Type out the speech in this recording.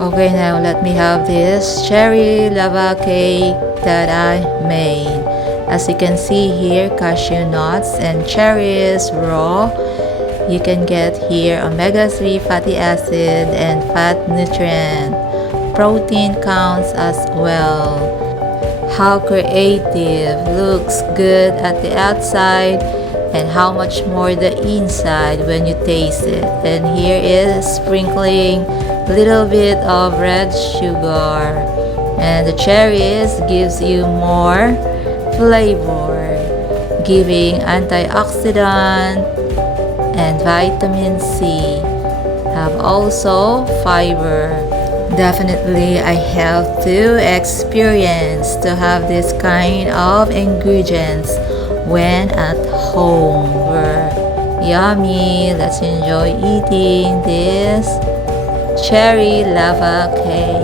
Okay, now let me have this cherry lava cake that I made. As you can see here, cashew nuts and cherries raw. You can get here omega-3 fatty acid and fat nutrient. Protein counts as well. How creative, looks good at the outside and how much more the inside when you taste it. And here is sprinkling a little bit of red sugar, and the cherries gives you more flavor, giving antioxidant and vitamin C. Have also fiber. Definitely I have to experience to have this kind of ingredients when at home. Yummy. Let's enjoy eating this cherry lava cake.